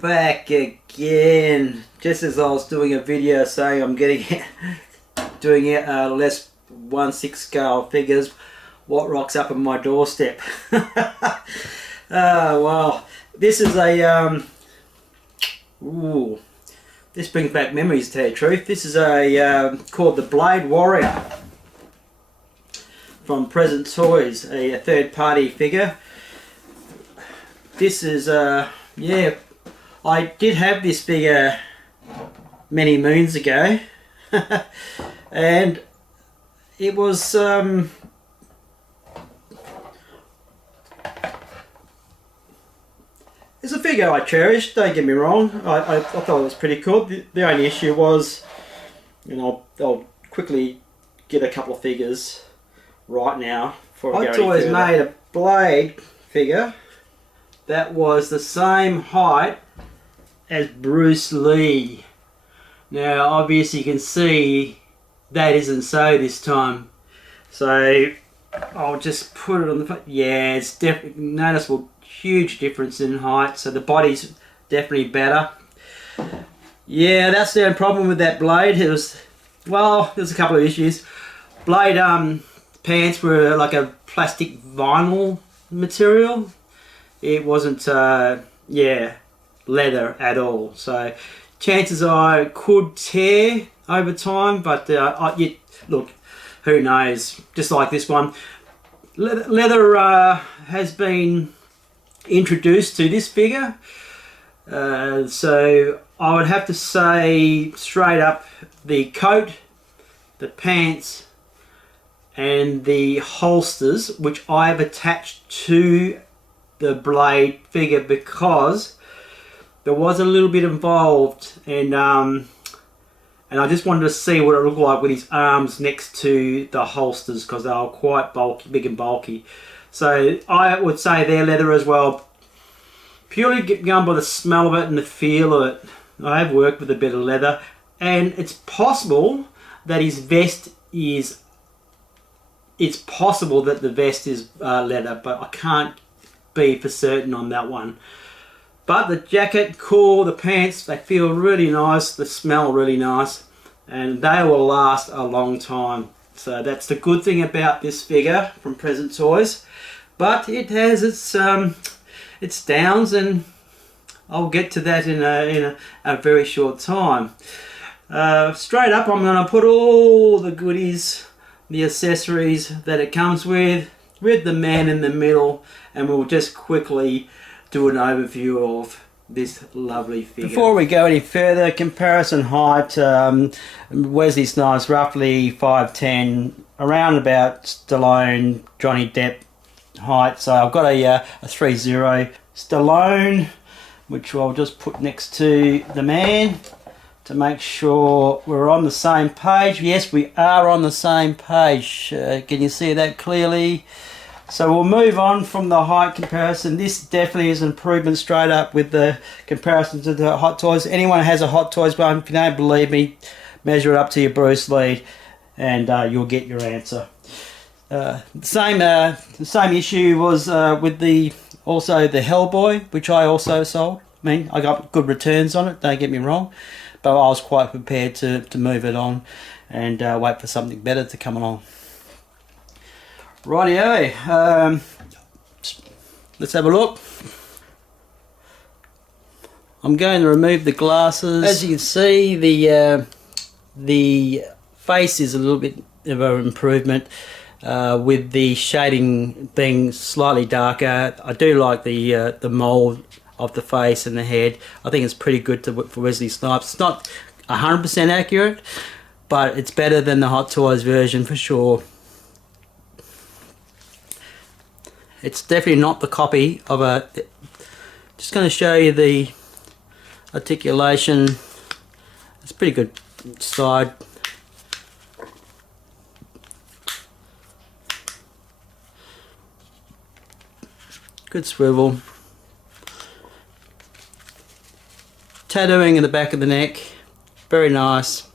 Back again. Just as I was doing a video saying I'm getting doing it less 1/6 scale figures, what rocks up on my doorstep? Well, this is a this brings back memories, to tell you the truth. This is a called the Blade Warrior from Present Toys, a third-party figure. This is yeah, I did have this figure many moons ago, and it was it's a figure I cherished, don't get me wrong. I thought it was pretty cool. The only issue was, you know, I'll quickly get a couple of figures right now before I go any further. Hot Toys made a Blade figure that was the same height as Bruce Lee. Now obviously you can see that isn't so this time, so I'll just put it on the, yeah, it's definitely noticeable, huge difference in height, so the body's definitely better. Yeah, that's the only problem with that Blade. It was, well, there's a couple of issues. Blade pants were like a plastic vinyl material. It wasn't yeah, leather at all, so chances are it could tear over time, but look, who knows. Just like this one, leather has been introduced to this figure, so I would have to say straight up the coat, the pants and the holsters, which I have attached to the Blade figure because there was a little bit involved, and I just wanted to see what it looked like with his arms next to the holsters, because they were quite bulky, big and bulky. So I would say they're leather as well, purely going by the smell of it and the feel of it. I have worked with a bit of leather, and it's possible that his vest is, it's possible that the vest is leather, but I can't be for certain on that one. But the jacket, cool, the pants, they feel really nice, they smell really nice, and they will last a long time. So that's the good thing about this figure from Present Toys. But it has its downs, and I'll get to that in a very short time. Straight up, I'm going to put all the goodies, the accessories that it comes with the man in the middle, and we'll just quickly do an overview of this lovely figure. Before we go any further, comparison height, Wesley Snipes roughly 5'10", around about Stallone, Johnny Depp height. So I've got a 3-0 Stallone, which I'll just put next to the man to make sure we're on the same page. Yes, we are on the same page. Can you see that clearly? So we'll move on from the height comparison. This definitely is an improvement straight up with the comparison to the Hot Toys. Anyone who has a Hot Toys one, if you don't believe me, measure it up to your Bruce Lee, and you'll get your answer. The same issue was with also the Hellboy, which I also sold. I mean, I got good returns on it, don't get me wrong, but I was quite prepared to move it on and wait for something better to come along. Rightio, let's have a look. I'm going to remove the glasses. As you can see, the face is a little bit of an improvement with the shading being slightly darker. I do like the mould of the face and the head. I think it's pretty good for Wesley Snipes. It's not 100% accurate, but it's better than the Hot Toys version for sure. It's definitely not the copy of a... Just going to show you the articulation. It's pretty good side. Good swivel. Tattooing in the back of the neck. Very nice.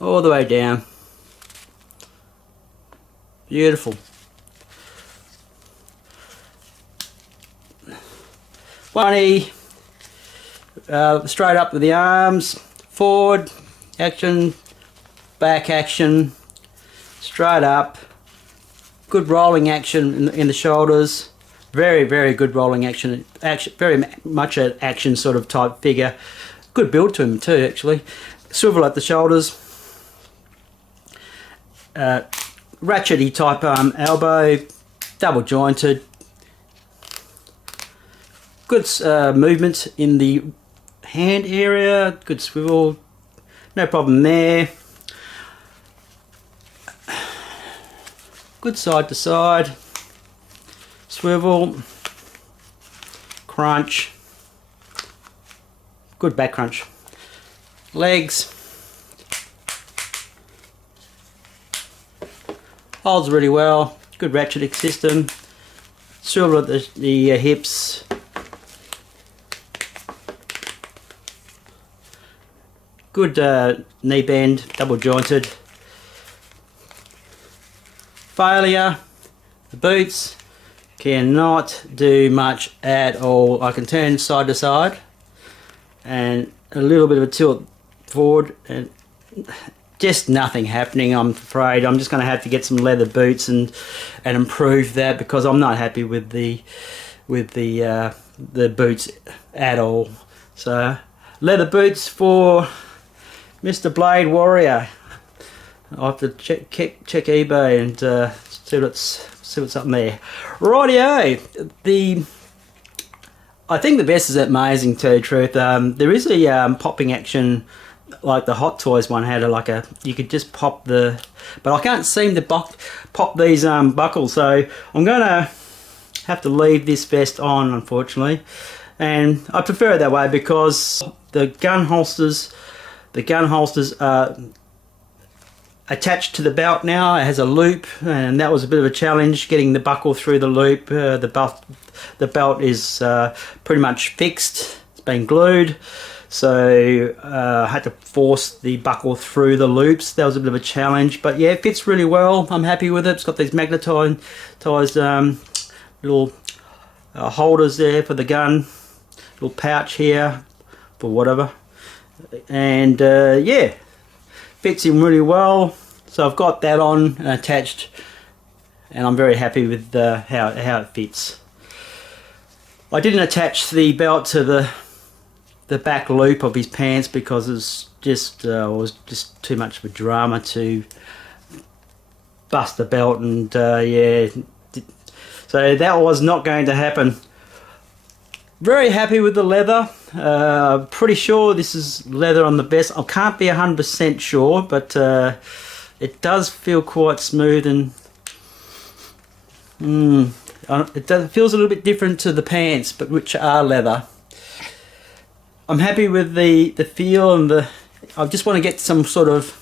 All the way down. Beautiful. 180, straight up with the arms, forward action, back action, straight up, good rolling action in the shoulders, very, very good rolling action, very much an action sort of type figure, good build to him too actually, swivel at the shoulders, ratchety type elbow, double jointed, good movement in the hand area, good swivel, no problem there. Good side to side, swivel, crunch, good back crunch. Legs, holds really well, good ratcheting system, swivel at the hips, good knee bend, double jointed. Failure, the boots cannot do much at all. I can turn side to side and a little bit of a tilt forward and just nothing happening. I'm afraid I'm just going to have to get some leather boots and improve that, because I'm not happy with the boots at all. So leather boots for Mr. Blade Warrior. I'll have to check eBay and see what's up there. Rightio, I think the vest is amazing, to tell you the truth. There is a popping action like the Hot Toys one had, you could just pop but I can't seem to pop these buckles, so I'm gonna have to leave this vest on, unfortunately. And I prefer it that way because the gun holsters are attached to the belt now. It has a loop, and that was a bit of a challenge getting the buckle through the loop. The belt is pretty much fixed, it's been glued, so I had to force the buckle through the loops. That was a bit of a challenge, but yeah, it fits really well. I'm happy with it. It's got these magnetized little holders there for the gun, little pouch here for whatever, and yeah, fits in really well. So I've got that on and attached, and I'm very happy with how it fits. I didn't attach the belt to the back loop of his pants because it was just too much of a drama to bust the belt, and yeah, so that was not going to happen. Very happy with the leather. Pretty sure this is leather on the vest. I can't be 100% sure, but it does feel quite smooth, and it feels a little bit different to the pants, but which are leather. I'm happy with the feel, and I just want to get some sort of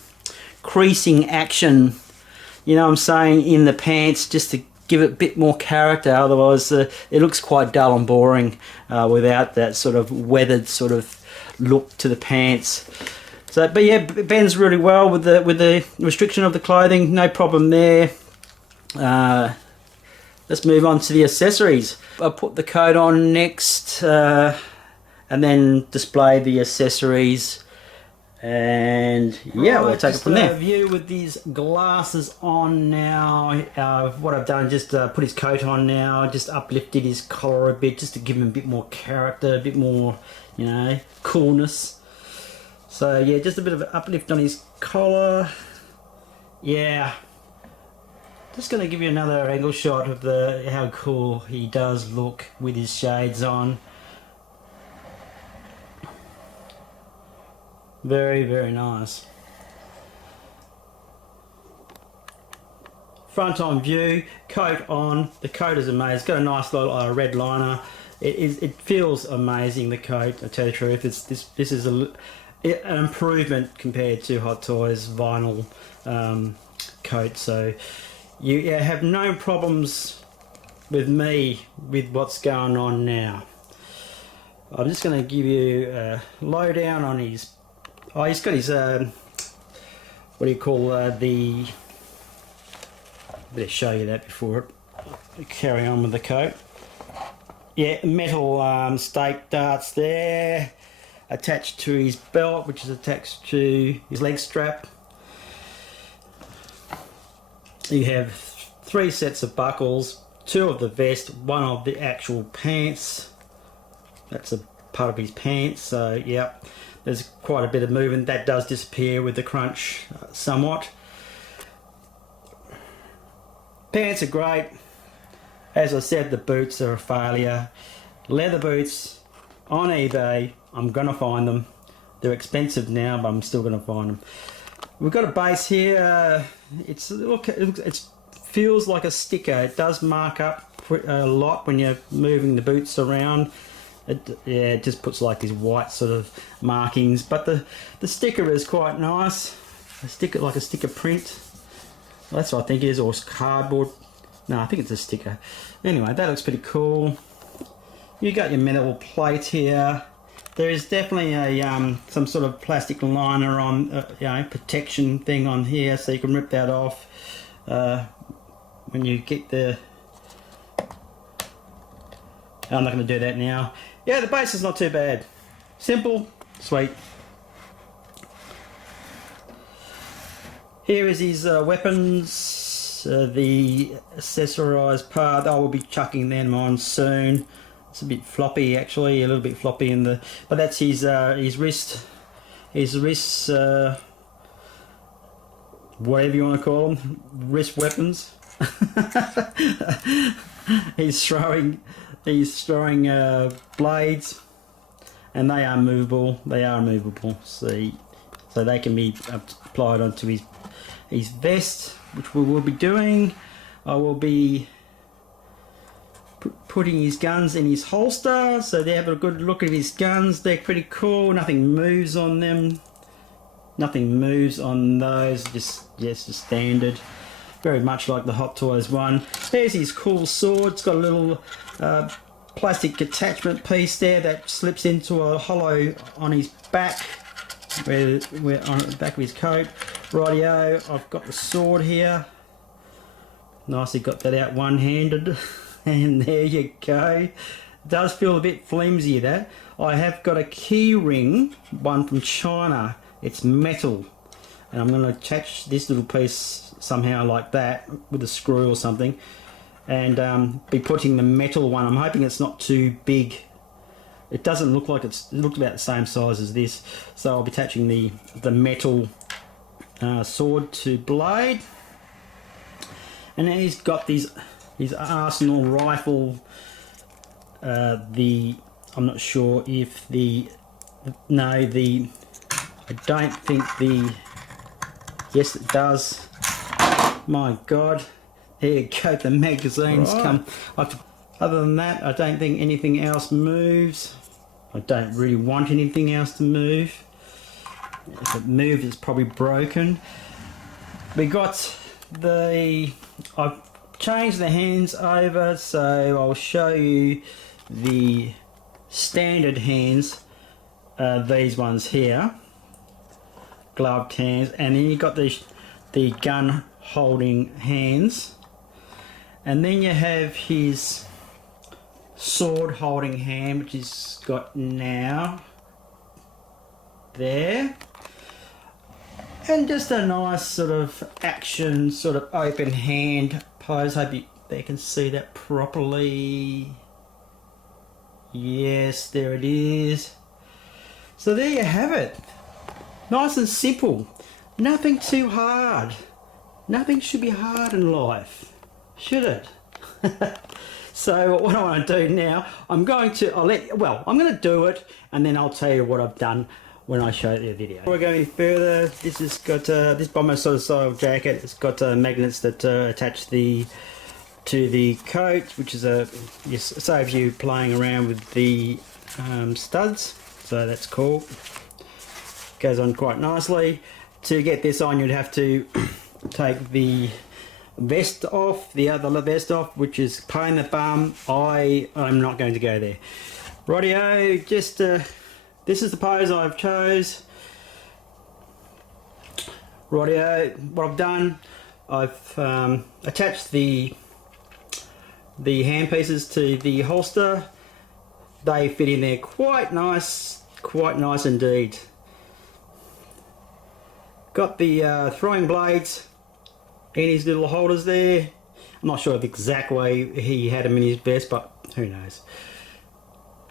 creasing action, you know what I'm saying, in the pants, just to give it a bit more character. Otherwise it looks quite dull and boring without that sort of weathered sort of look to the pants. So, but yeah, it bends really well with the restriction of the clothing, no problem there. Let's move on to the accessories. I'll put the coat on next, and then display the accessories, and yeah, we'll take it from there. View with these glasses on now. What I've done, just put his coat on now, just uplifted his collar a bit, just to give him a bit more character, a bit more, you know, coolness. So yeah, just a bit of an uplift on his collar. Yeah, just going to give you another angle shot of how cool he does look with his shades on. Very, very nice. Front on view, coat on. The coat is amazing. It's got a nice little red liner. It feels amazing, the coat, I tell you the truth. This is an improvement compared to Hot Toys vinyl coat. So you have no problems with me with what's going on now. I'm just going to give you a lowdown on his. Oh, he's got his what do you call the. Better show you that before I carry on with the coat. Yeah, metal stake darts there, attached to his belt, which is attached to his leg strap. You have 3 sets of buckles, 2 of the vest, 1 of the actual pants. That's a part of his pants, so yeah, there's quite a bit of movement. That does disappear with the crunch somewhat. Pants are great. As I said, the boots are a failure. Leather boots on eBay, I'm gonna find them. They're expensive now, but I'm still gonna find them. We've got a base here. It feels like a sticker. It does mark up a lot when you're moving the boots around. It just puts like these white sort of markings, but the sticker is quite nice. A sticker, like a sticker print. That's what I think it is, or cardboard. No, I think it's a sticker. Anyway, that looks pretty cool. You got your metal plate here. There is definitely a some sort of plastic liner on, protection thing on here, so you can rip that off when you get the. I'm not going to do that now. Yeah, the base is not too bad. Simple, sweet. Here is his weapons, the accessorized part. I will be chucking them on soon. It's a bit floppy, actually, a little bit floppy in the. But that's his wrist, whatever you want to call them, wrist weapons. He's throwing blades, and they are movable. See, so they can be applied onto his vest, which we will be doing. I will be putting his guns in his holster, so they have a good look at his guns. They're pretty cool. Nothing moves on them. Nothing moves on those. Just standard. Very much like the Hot Toys one. There's his cool sword. It's got a little plastic attachment piece there that slips into a hollow on his back, where on the back of his coat. Rightio, I've got the sword here. Nicely got that out one-handed. And there you go. It does feel a bit flimsy, that. I have got a key ring, one from China. It's metal. And I'm going to attach this little piece somehow like that with a screw or something, and be putting the metal one. I'm hoping it's not too big. It doesn't look like it looks about the same size as this, so I'll be attaching the metal sword to blade. And then he's got his arsenal rifle. I'm not sure if I don't think yes, it does. My God, there you go, the magazines come. Other than that, I don't think anything else moves. I don't really want anything else to move. If it moves, it's probably broken. We got I've changed the hands over, so I'll show you the standard hands. These ones here, gloved hands, and then you got the gun holding hands, and then you have his sword holding hand, which he's got now there, and just a nice sort of action, sort of open hand pose. Hope they can see that properly. Yes, there it is. So there you have it. Nice and simple. Nothing too hard. Nothing should be hard in life, should it? So what I want to do now, I'm going to do it, and then I'll tell you what I've done when I show you the video. Before we go any further, this has got this bomber sort of style jacket. It's got magnets that attach to the coat, which is saves you playing around with the studs. So that's cool. Goes on quite nicely. To get this on, you'd have to take the vest off, the other vest off, which is pain in the bum. I'm not going to go there. Rightio, just this is the pose I've chose. Rightio, what I've done, I've attached the hand pieces to the holster. they fit in there quite nice indeed. Got the throwing blades in his little holders there. I'm not sure of the exact way he had them in his vest, but who knows.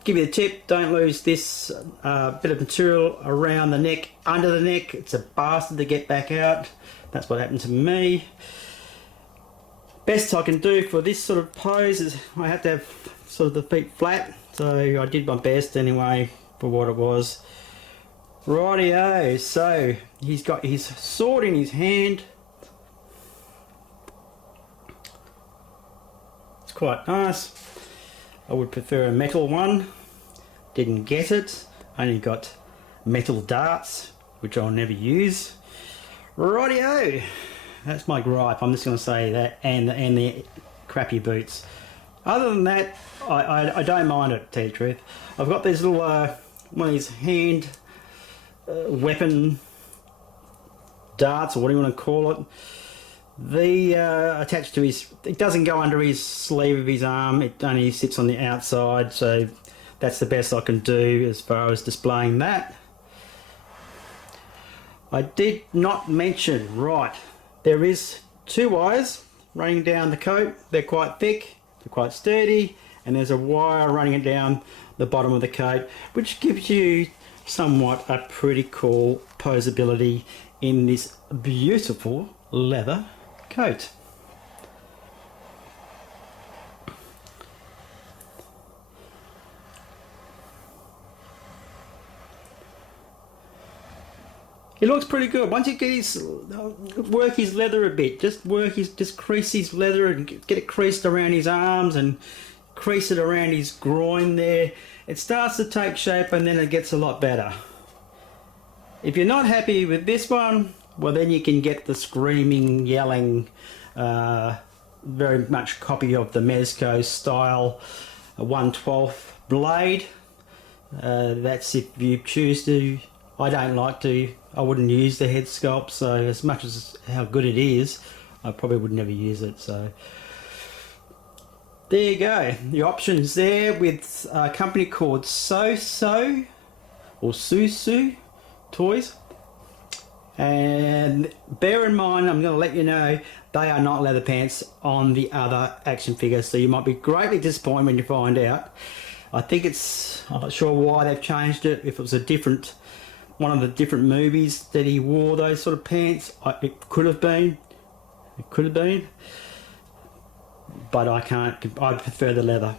Give you the tip, don't lose this bit of material around the neck, under the neck. It's a bastard to get back out. That's what happened to me. Best I can do for this sort of pose is I have to have sort of the feet flat, so I did my best anyway for what it was. Rightio, so he's got his sword in his hand. It's quite nice. I would prefer a metal one. Didn't get it. Only got metal darts, which I'll never use. Rightio. That's my gripe. I'm just going to say that, and the crappy boots. Other than that, I don't mind it, to tell you the truth. I've got these little one of these hand weapon darts, or what do you want to call it. The attached to his, it doesn't go under his sleeve of his arm, it only sits on the outside, so that's the best I can do as far as displaying that. I did not mention, right, there is 2 wires running down the coat. They're quite thick, they're quite sturdy, and there's a wire running it down the bottom of the coat, which gives you somewhat a pretty cool posability in this beautiful leather coat. It looks pretty good. Once you get his work his leather a bit, just crease his leather and get it creased around his arms and crease it around his groin there. It starts to take shape, and then it gets a lot better. If you're not happy with this one, well, then you can get the screaming, yelling, very much copy of the Mezco style 1/12 blade. That's if you choose to. I don't like to. I wouldn't use the head sculpt, so as much as how good it is, I probably would never use it. So there you go. The options there with a company called So or Susu Toys. And bear in mind, I'm going to let you know, they are not leather pants on the other action figures, so you might be greatly disappointed when you find out. I think I'm not sure why they've changed it. If it was a different, one of the different movies that he wore those sort of pants, it could have been. It could have been. But I can't, I prefer the leather.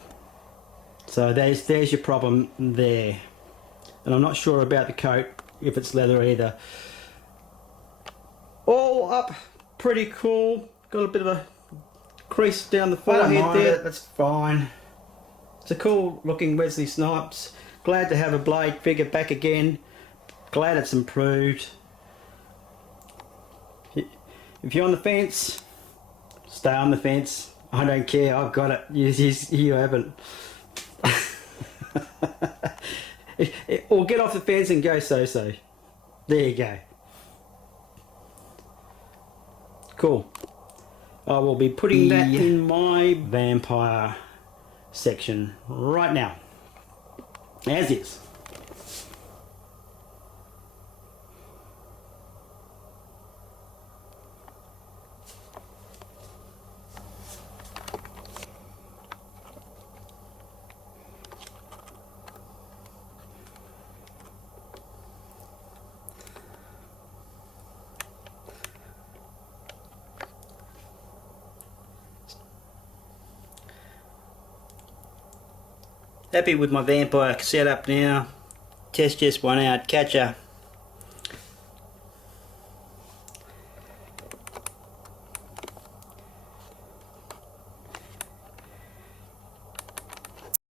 So there's your problem there. And I'm not sure about the coat, if it's leather either. All up, pretty cool. Got a bit of a crease down the forehead there. That's fine. It's a cool looking Wesley Snipes. Glad to have a Blade figure back again. Glad it's improved. If you're on the fence, stay on the fence. I don't care. I've got it. You haven't. Or get off the fence and go so. There you go. Cool. I will be putting that in my vampire section right now. As is. Happy with my vampire setup now. Test just one out. Catch ya.